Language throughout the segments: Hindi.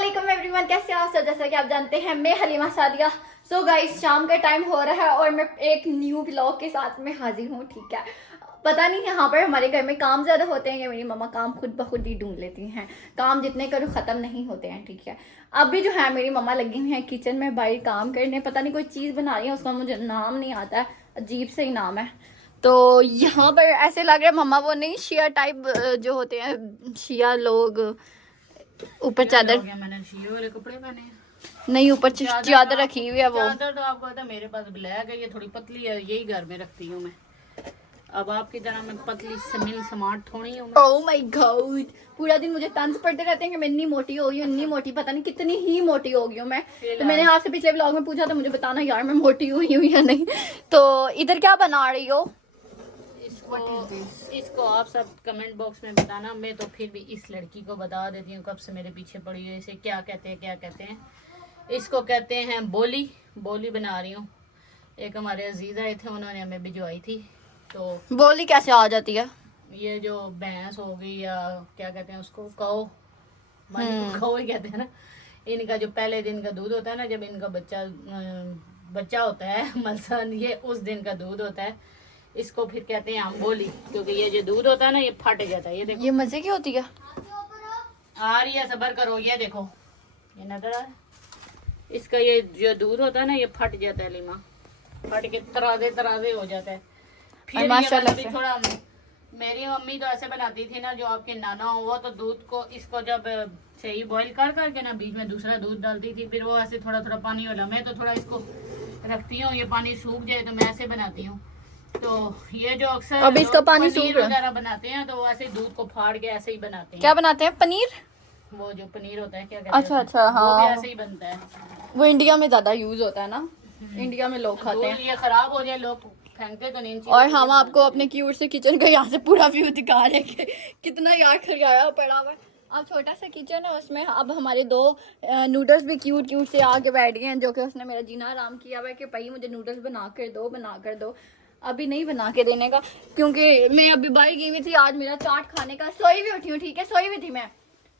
अस्सलामुअलैकुम एवरीवन, कैसे हो आप सब। जैसा कि आप जानते हैं मैं हलीमा सादिया। सो गाइस, शाम का टाइम हो रहा है और मैं एक न्यू व्लॉग के साथ में हाजिर हूँ। ठीक है, पता नहीं यहाँ पर हमारे घर में काम ज़्यादा होते हैं या मेरी मम्मा काम खुद ब खुद ही ढूंढ लेती हैं। काम जितने करो ख़त्म नहीं होते हैं। ठीक है, अभी जो है मेरी मम्मा लगी हुई है किचन में बाहर काम करने। पता नहीं कोई चीज़ बना रही है, उसका मुझे नाम नहीं आता है, अजीब से ही नाम है। तो यहाँ पर ऐसे लग रहा है मम्मा वो नहीं शिया टाइप जो होते हैं शिया लोग, ऊपर चादर मैंने शियो वाले कपड़े पहने हैं। नहीं, ऊपर चादर रखी हुई है। वो चादर तो आपको पता है मेरे पास ब्लैक है, ये थोड़ी पतली है, यही घर में रखती हूँ मैं। अब आपकी तरह मैं पतली समिल समाट थोड़ी हूँ। ओह माय गॉड, पूरा दिन मुझे तंज पड़ते रहते हैं कि मैं इतनी मोटी हो गई हूँ, इतनी मोटी, पता नहीं कितनी ही मोटी हो गई हूँ मैं। तो मैंने आपसे पिछले व्लॉग में पूछा था, मुझे बताना यार मैं मोटी हुई हूँ या नहीं। तो इधर क्या बना रही हो? इसको आप सब कमेंट बॉक्स में बताना। मैं तो फिर भी इस लड़की को बता देती हूँ, कब से मेरे पीछे पड़ी हुई। इसे क्या कहते हैं इसको कहते हैं बोली। बोली बना रही हूँ। एक हमारे अजीज आए थे, उन्होंने हमें भिजवाई थी। तो बोली कैसे आ जाती है? ये जो भैंस हो गई या क्या कहते हैं उसको, कौ कौ ही कहते हैं ना। इनका जो पहले दिन का दूध होता है ना, जब इनका बच्चा होता है मलसन, ये उस दिन का दूध होता है। इसको फिर कहते हैं अम्बोली, क्योंकि ये जो दूध होता है ना ये फट जाता है। ये देखो, ये मजे की होती है। आ रही है, सबर करो। ये देखो, ये नजर आ रहा है। इसका ये जो दूध होता है ना ये फट जाता है लीमा, फट के तराजे हो जाता है। फिर माशाल्लाह ये थोड़ा, मेरी मम्मी तो ऐसे बनाती थी ना, जो आपके नाना हो वो तो दूध को इसको जब सही बॉईल कर करके ना बीच में दूसरा दूध डालती थी, फिर वो ऐसे थोड़ा थोड़ा पानी वाला। मैं तो थोड़ा इसको रखती हूँ, ये पानी सूख जाए तो मैं ऐसे बनाती हूँ। तो ये जो अक्सर अब इसका पानी सूख रहा है वगैरह बनाते हैं तो वो ऐसे दूध को फाड़ के ऐसे ही बनाते हैं। क्या बनाते हैं? पनीर? वो जो पनीर होता है, क्या कहते हैं, अच्छा, वो हाँ, भी ऐसे ही बनता है। वो इंडिया में ज्यादा यूज होता है ना, इंडिया में लोग खाते हैं। ये खराब हो जाए लोग फेंकते तो नहीं। और हम आपको अपने क्यूट से किचन का यहाँ से पूरा व्यू दिखा रहे हैं कि कितना यार खड़गाया पड़ा हुआ है। अब छोटा सा किचन है, उसमें अब हमारे दो नूडल्स भी क्यूट से आके बैठ गए हैं, जो कि उसने मेरा जीना आराम किया हुआ है कि भाई मुझे नूडल्स बना कर दो। अभी नहीं बना के देने का, क्योंकि मैं अभी बाहर गई हुई थी। आज मेरा चाट खाने का, सोई भी उठी हूँ। ठीक है, सोई हुई थी मैं,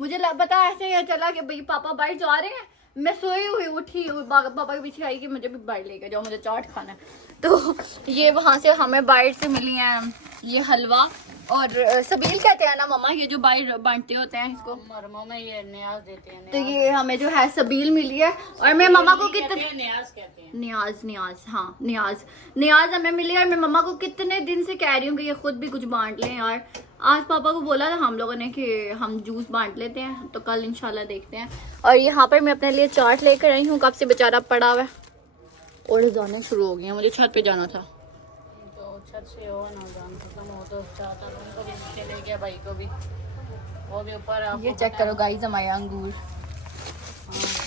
मुझे पता ऐसे चला कि भाई पापा बाहर जा रहे हैं, मैं सोई हुई उठी पापा के पीछे आई कि मुझे भी बाहर लेकर जाओ, मुझे चाट खाना है। तो ये वहाँ से हमें बाहर से मिली हैं ये हलवा और सबील कहते हैं ना मम्मा, ये जो बाहर बांटते होते हैं इसको, मरमो में ये न्याज देते हैं। तो ये हमें जो है सबील मिली है। और मैं मम्मा को कितने न्याज कहते हैं, न्याज हमें मिली है। और मैं मम्मा को कितने दिन से कह रही हूँ कि ये खुद भी कुछ बांट लें यार। आज पापा को बोला था हम लोगों ने कि हम जूस बांट लेते हैं, तो कल इंशाल्लाह देखते हैं। और यहाँ पर मैं अपने लिए चाट लेकर आई हूँ, कब से बेचारा पड़ा हुआ है और जाने शुरू हो गए हैं। मुझे छत पे जाना था, तो छत से हो ना जान खत्म हो तो चाहता था उनको भी चले गया, भाई को भी, वो भी ऊपर। ये चेक करो गाइस हमारे अंगूर,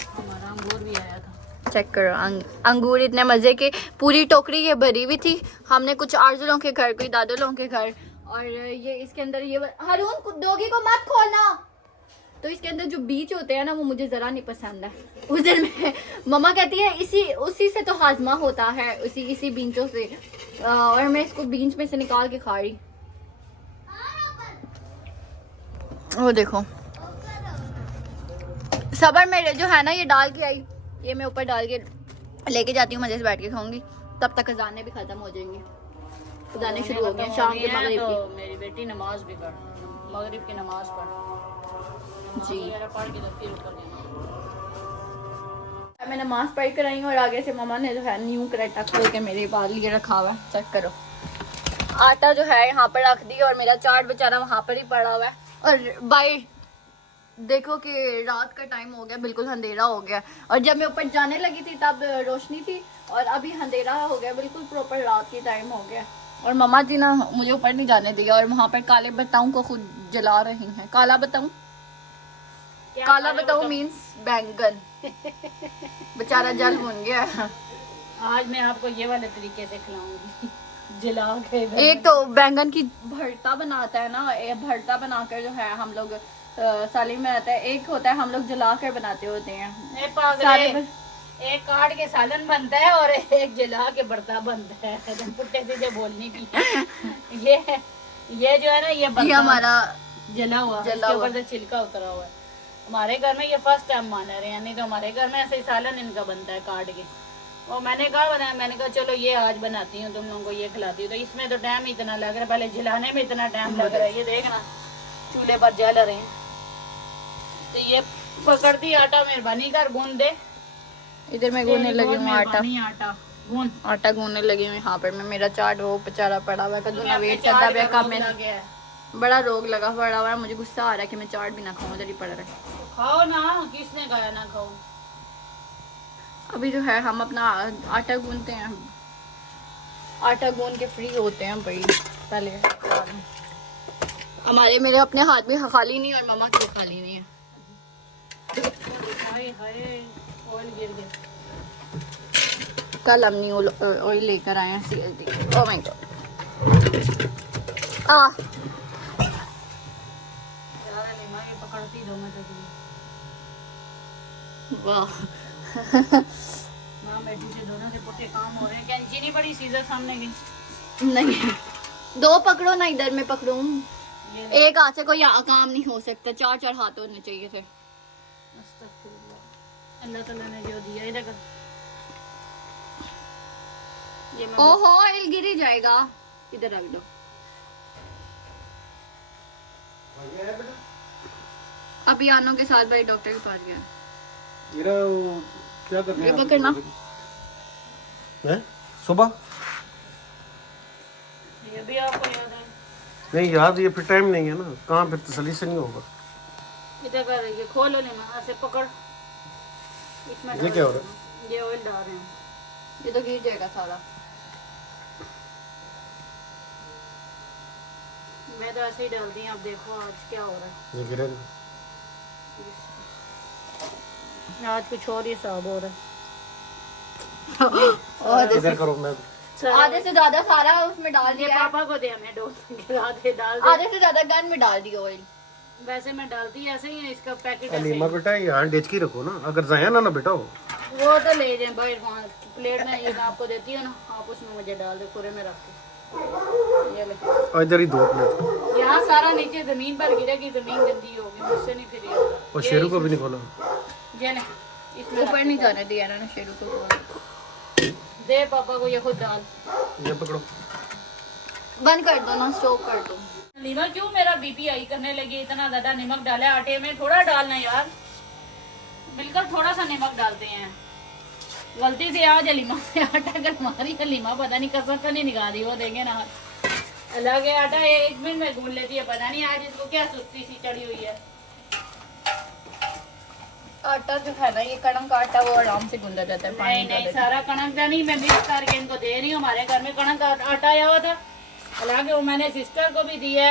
हमारा अंगूर भी आया था। चेक करो अंगूर इतने मजे के, पूरी टोकरी ये भरी हुई थी। हमने कुछ आरजुलों के घर, कोई दादोलों के घर। और ये इसके अंदर ये हारून डोगी को मत खोलना। तो इसके अंदर जो बीज होते हैं ना वो मुझे जरा नहीं पसंद है। उस दिन में मम्मा कहती है उसी से तो हाजमा होता है, इसी बींचों से। और मैं इसको बींच में से निकाल के खा रही। वो देखो सबर मेरे जो है ना ये डाल के आई, ये मैं ऊपर डाल के लेके जाती हूँ, मजे से बैठ के खाऊंगी। तब तक अजाने भी खत्म हो जाएंगे, अजाने शुरू हो गए शाम के मगरिब की। तो मेरी बेटी नमाज भी पढ़, मगरिब की नमाज पढ़ जी, पढ़ के तो फिर ऊपर मैं नमाज पढ़ कर आई हूँ। और आगे से मम्मा ने जो है न्यू करेटा खोल के मेरे बाल लिए रखा हुआ है। चेक करो, आटा जो है यहाँ पर रख दी और मेरा चाट बेचारा वहाँ पर ही पड़ा हुआ है। और बाय देखो कि रात का टाइम हो गया, बिल्कुल अंधेरा हो गया। और जब मैं ऊपर जाने लगी थी तब रोशनी थी, और अभी अंधेरा हो गया, बिल्कुल प्रॉपर रात की टाइम हो गया। और मम्मा जी ना मुझे ऊपर नहीं जाने दिया, और वहाँ पर काले बताऊं को खुद जला रही हैं। काला बताऊं मीन्स बैंगन। बेचारा जल भुन गया। आज मैं आपको ये वाले तरीके से खिलाऊंगी, जला के। एक तो बैंगन की भरता बनाता है ना, भरता बनाकर जो है हम लोग साली में आता है। एक होता है हम लोग जला कर बनाते होते हैं। एक काट के सालन बनता है और एक जला के भरता बनता है। पुट्टे सीधे बोलने की ये जो है ना ये हमारा जला हुआ, इसके ऊपर से छिलका उतरा हुआ है। हमारे घर में ये फर्स्ट टाइम बना रहे हैं, नहीं तो हमारे घर में ऐसे ही सालन इनका बनता है काट के। और मैंने कहा बनाया, मैंने कहा चलो ये आज बनाती हूँ, तुम लोगों को ये खिलाती हूँ। तो इसमें तो टाइम इतना लग रहा है, पहले जलाने में इतना टाइम लग रहा है। ये देखना चूल्हे पर जल रहे हैं। तो ये पकड़ती आटा मेहरबानी कर गूंद दे। इधर मैं गूंदने लगी हूँ आटा। आटा गूंद, आटा गूंदने लगी हूँ यहाँ पर मैं। मेरा चाट वो बेचारा पड़ा हुआ है, कदू ना वेट करता है कब मैं। बड़ा रोग लगा पड़ा हुआ है, मुझे गुस्सा आ रहा है कि मैं चाट भी ना खाऊं, इधर ही पड़ रहा है। खाओ ना, किसने कहा ना खाओ। अभी जो है हम अपना आटा गूंदते हैं, आटा गूंद के फ्री होते हैं भाई। पहले हमारे मेरे अपने हाथ भी खाली नहीं और मम्मा के खाली नहीं है। हाय हाय ऑयल गिर गया। कल हमने ऑयल लेकर आए हैं CSD। Oh my God. आ यार लिमा ये पकड़ती दो मैं तो। वाह मां बेटी से दोनों से पुट्टे काम हो रहे हैं। कैंची नहीं पड़ी, सीजर सामने की। नहीं, दो पकड़ो ना, इधर में पकड़ूं। ये एक हाथ से कोई काम नहीं हो सकता, चार चार हाथ होने चाहिए थे। अस्तगफुरुल्लाह। अल्लाह ताला ने जो दिया इधर कर। ये मैं ओहो ऑयल गिर ही जाएगा, इधर रख दो। अभी आनो के साथ भाई डॉक्टर के पास गया। मेरा वो क्या कर रहे ये हैं पकड़ना। हैं? सुबह ये भी आपको याद है। नहीं याद, ये फिर टाइम नहीं है ना, कहाँ फिर तसल्ली से नहीं होगा। इधर कर ये खोलो लेना, ऐसे पकड़। इसमें ये क्या हो रहा है? ये ऑयल डाल रहे हैं। ये तो गिर जाएगा सारा। मैं तो ऐसे ही डालती हूँ। अब देखो आज क्या हो रहा है। ये गिरे आज कुछ और ही साब हो रहा और इधर करो। मैं है। आधे से ज्यादा सारा उसमें डाल ये दिया है। पापा को दे, हमें डोल के आधे डाल दे। आधे से ज्यादा गन में डाल दिया ऑयल। वैसे मैं डालती ऐसे ही है, इसका पैकेट ऐसे अलीमा बेटा यहाँ डेच की रखो ना, अगर जाया ना बेटा हो। वो तो ले जाए भाई, वहाँ प्लेट में ये मैं आपको देती हूँ ना, आप उसमें मुझे डाल दे पूरे में रख के। ये ले। और इधर ही दो प्लेट। यहाँ सारा नीचे जमीन पर गिरेगी, जमीन गंदी होगी, मुझसे नहीं फिर ये। और शेरू को भी नहीं खोला। ये ले, इसमें ऊपर नहीं जाने दिया ना शेरू को। दे पापा को, ये खुद डाल। ये पकड़ो। बंद कर दो ना, स्टॉप कर दो। लीमा क्यों मेरा बीपी हाई करने लगी? इतना ज्यादा नमक डाला है आटे में, थोड़ा डालना यार। बिल्कुल थोड़ा सा नमक डालते हैं। गलती से आज हलीमा से आटा गलमारी, हलीमा पता नहीं कसर तो नहीं निकाल रही, वो देंगे ना। अल्लाह के आटा 1 मिनट में गूंद लेती है, पता नहीं आज इसको क्या सुस्ती सी चढ़ी हुई है। आटा जो है ना, ये कणक का आटा, वो आराम से गूंदा जाता है। नहीं नहीं, सारा कणक का नहीं, मैं मिक्स करके इनको दे रही हूँ। हमारे घर में कणक का आटा आया हुआ था, हालांकि वो मैंने सिस्टर को भी दिया,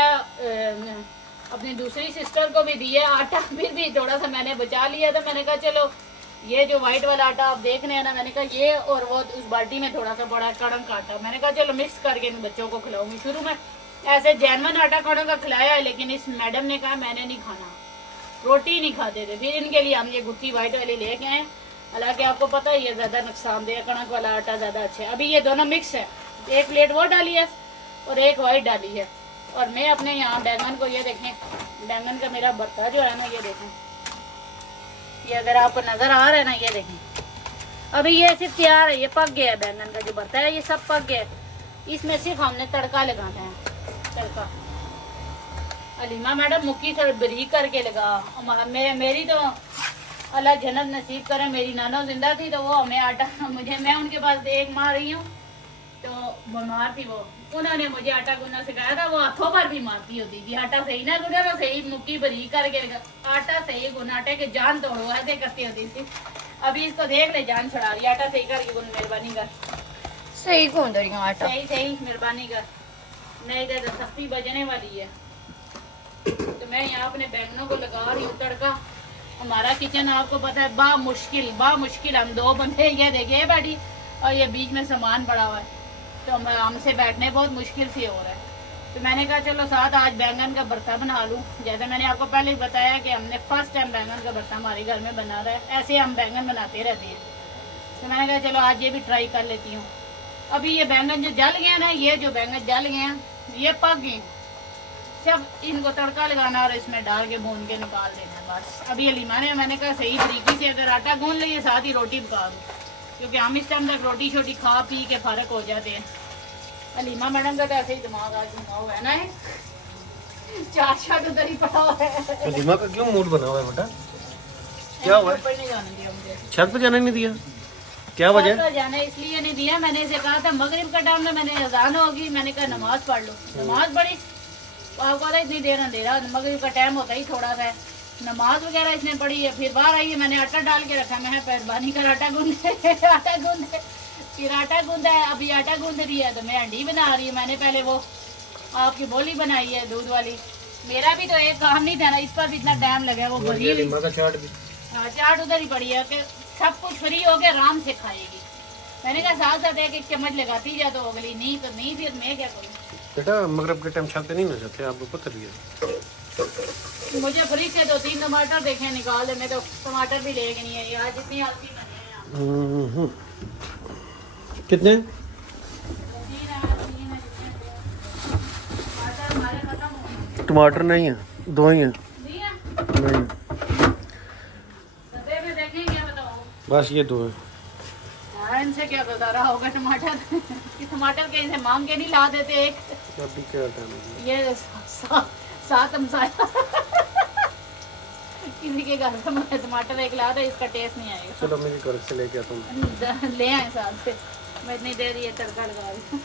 अपनी दूसरी सिस्टर को भी दिया आटा। फिर भी थोड़ा सा मैंने बचा लिया था। मैंने कहा चलो ये जो व्हाइट वाला आटा आप देख रहे हैं ना, मैंने कहा ये और वो उस बाल्टी में थोड़ा सा बड़ा कणक का आटा, मैंने कहा चलो मिक्स करके इन बच्चों को खिलाऊंगी। शुरू में ऐसे जैनवन आटा कणक का खिलाया है, लेकिन इस मैडम ने कहा मैंने नहीं खाना, रोटी नहीं खाते थे। फिर इनके लिए हम ये गुत्थी व्हाइट वाली लेके आए। हालांकि आपको पता है ये ज्यादा नुकसानदेह है, कणक वाला आटा ज्यादा अच्छा है। अभी ये दोनों मिक्स है, 1 प्लेट वो डाली है और 1 व्हाइट डाली है। और मैं अपने यहाँ बैंगन को, ये देखें बैंगन का मेरा भरता जो है ना, ये देखें, ये अगर आपको नजर आ रहा है ना, ये देखें अभी ये सिर्फ तैयार है, ये पक गया है। बैंगन का जो भरता है ये सब पक गया है। इसमें सिर्फ हमने तड़का लगाना है, तड़का। अलीमा मैडम मुक्की से बरीक करके लगा। मेरी तो अल्लाह जन्नत नसीब करे, मेरी नानो जिंदा थी तो वो हमें आटा, मुझे, मैं उनके पास एक माँ रही हूँ तो बीमार थी वो, उन्होंने मुझे आटा गूंदना सिखाया था। वो हाथों पर भी मारती होती थी, आटा सही ना गूंदा तो सही मुक्की बरीक करके आटा सही गूंद, आटे के जान तोड़ो, ऐसे करती होती थी। अभी इसको देख ले, जान छुड़ा रही, आटा सही करके गूंद, मेहरबानी कर, सही गूंद रही हूँ आटा। सही सही मेहरबानी कर, नहीं तो सख्ती बजने वाली है। तो मैं यहाँ अपने बैंगनों को लगा रही हूँ तड़का। हमारा किचन आपको पता है बा मुश्किल हम 2 बंदे, ये देखिए बैठी, और ये बीच में सामान पड़ा हुआ है, तो हमसे बैठने बहुत मुश्किल से हो रहा है। तो मैंने कहा चलो साथ आज बैंगन का भरता बना लूँ। जैसे मैंने आपको पहले ही बताया कि हमने फर्स्ट टाइम बैंगन का भरता हमारे घर में बना रहा है, ऐसे हम बैंगन बनाते रहते हैं। तो मैंने कहा चलो आज ये भी ट्राई कर लेती हूँ। अभी ये बैंगन जो जल गया ना, ये जो बैंगन जल गए हैं ये पक गए, सब इनको तड़का लगाना और इसमें डाल के भून के निकाल देना है बस। अभी अलीमा ने मैंने कहा सही तरीके से अगर आटा गूंद लिए साथ ही रोटी पका दूँ, क्योंकि हम इस टाइम तक रोटी छोटी खा पी के फर्क हो जाते हैं। अलीमा मैडम का तो ऐसे ही दिमाग आज घुमा हुआ है ना, चार शाट उधर ही पड़ा हुआ है। दिमाग का क्यों मूड बना हुआ है बेटा? क्या हुआ है? ऊपर नहीं जाने दिया मुझे, छत पे जाने नहीं दिया? क्या वजह? ऊपर जाना इसलिए नहीं दिया, मैंने इसे कहा था मगरिब का टाइम में मैंने अजान होगी, मैंने कहा नमाज पढ़ लो। नमाज पढ़ी, आपको पता इतनी देर अंधेरा, मगरिब का टाइम होता ही थोड़ा सा है, नमाज वगैरह इसने पढ़ी है। फिर बाहर आई है, मैंने आटा डाल के रखा, मैं पैरबानी कर आटा गूंदे आटा गूंदे, फिर आटा गूंदा है, अभी आटा गूंद रही है तो मैं अंडी बना रही हूँ। मैंने पहले वो आपकी बोली बनाई है दूध वाली, मेरा भी तो एक काम नहीं था ना, इस पर भी इतना टाइम लगा, वो भरी हुई चाट भी चाट उधर ही पड़ी है कि सब कुछ फ्री हो के आराम से खाएगी। मैंने कहा साथ साथ एक चम्मच लगाती जा तो अगली नहीं तो नहीं, फिर मैं क्या करूँ। बेटा मगरब के टाइम छत पे नहीं ना जाते, आपको पता भी है। मुझे फ्रिज से 2-3 टमाटर देखे निकाल दे, मैं तो टमाटर भी ले गई नहीं है यार, जितनी आलसी बने हैं आप। कितने? 3 है, 3 है, टमाटर हमारे खत्म हो गए। टमाटर नहीं है, 2 ही हैं। नहीं है, नहीं, सब्जी में देखें क्या बताओ बस ये 2 है। यार, इनसे क्या गुजारा होगा टमाटर कि टमाटर के इनसे मांग के नहीं ला देते एक अभी क्या टाइम है? ये सात हमसाया किसी के घर से टमाटर एक ला दे, इसका टेस्ट नहीं आएगा। चलो मेरे घर से लेके आता हूँ। ले आए साथ से, मैं इतनी देर ये तड़का लगा रही हूँ।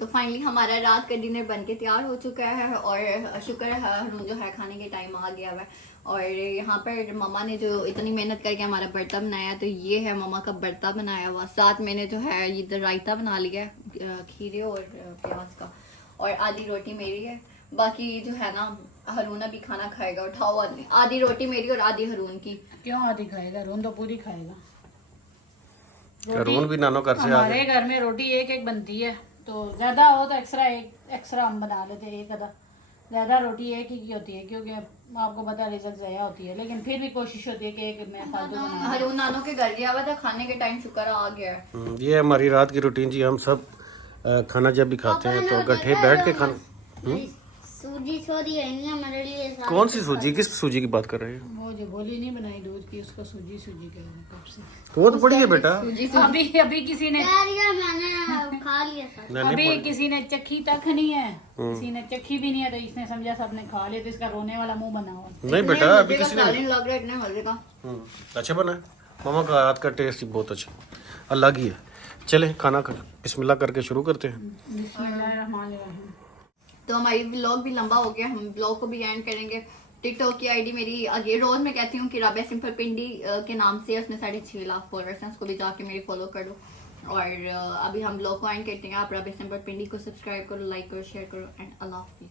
तो फाइनली हमारा रात का डिनर बनके तैयार हो चुका है और शुक्र है हरून जो है खाने के टाइम आ गया है। और यहाँ पर मम्मा ने जो इतनी मेहनत करके हमारा बर्ता बनाया, तो ये है मम्मा का बर्ता बनाया हुआ। साथ मैंने जो है इधर रायता बना लिया है खीरे और प्याज का, और आधी रोटी मेरी है। बाकी जो है ना हरून अभी खाना खाएगा, उठाओ आधी रोटी मेरी और आधी हरून की। क्यों आधी खाएगा? रून तो पूरी खाएगा। हरून भी नानो घर से आ हमारे घर में रोटी एक एक बनती है, तो ज्यादा हो तो एक्स्ट्रा हम बना लेते हैं एक आधा। ज्यादा रोटी एक ही की होती है, क्योंकि आपको पता है रिजल्ट ज़ाया होती है, लेकिन फिर भी कोशिश होती है कि एक मैं फालतू बना। हरून नानो के घर गया हुआ था, खाने के टाइम शुक्र आ गया है। ये हमारी रात की रूटीन जी। हम सब खाना जब भी खाते हैं तो इकट्ठे बैठ के खाना। सूजी छोड़ी है नहीं हमारे लिए सारी। कौन सी सूजी? किस सूजी की बात कर रहे हैं? वो जो बोली नहीं बनाई दूध की, उसको सूजी सूजी कह रहे हैं कब से। तो वो तो पड़ी है बेटा। अभी किसी ने यार ये मैंने खा लिया था। नहीं अभी किसी ने चखी तक नहीं है, किसी ने चखी भी नहीं है, तो इसने समझा सबने खा लिया, तो इसका रोने वाला मुंह बना हुआ। नहीं बेटा, अभी किसी ने लग रहा है इतने मजे का। अच्छा बना है। मामा का हाथ का टेस्ट ही बहुत अच्छा अलग ही है। चले खाना कर बिस्मिल्लाह करके शुरू करते हैं। बिस्मिल्लाहिर्रहमानिर्रहीम। तो हमारी व्लॉग भी लंबा हो गया, हम व्लॉग को भी एंड करेंगे। टिकटॉक की आईडी मेरी आगे रोज मैं कहती हूँ कि राबिया सिंपल पिंडी के नाम से, उसमें 6.5 लाख फॉलोअर्स हैं, उसको भी जाके मेरी फॉलो कर लो। और अभी हम व्लॉग को एंड करते हैं। आप राबिया सिंपल पिंडी को सब्सक्राइब करो, लाइक करो, शेयर करो एंड अल्लाह हाफिज़।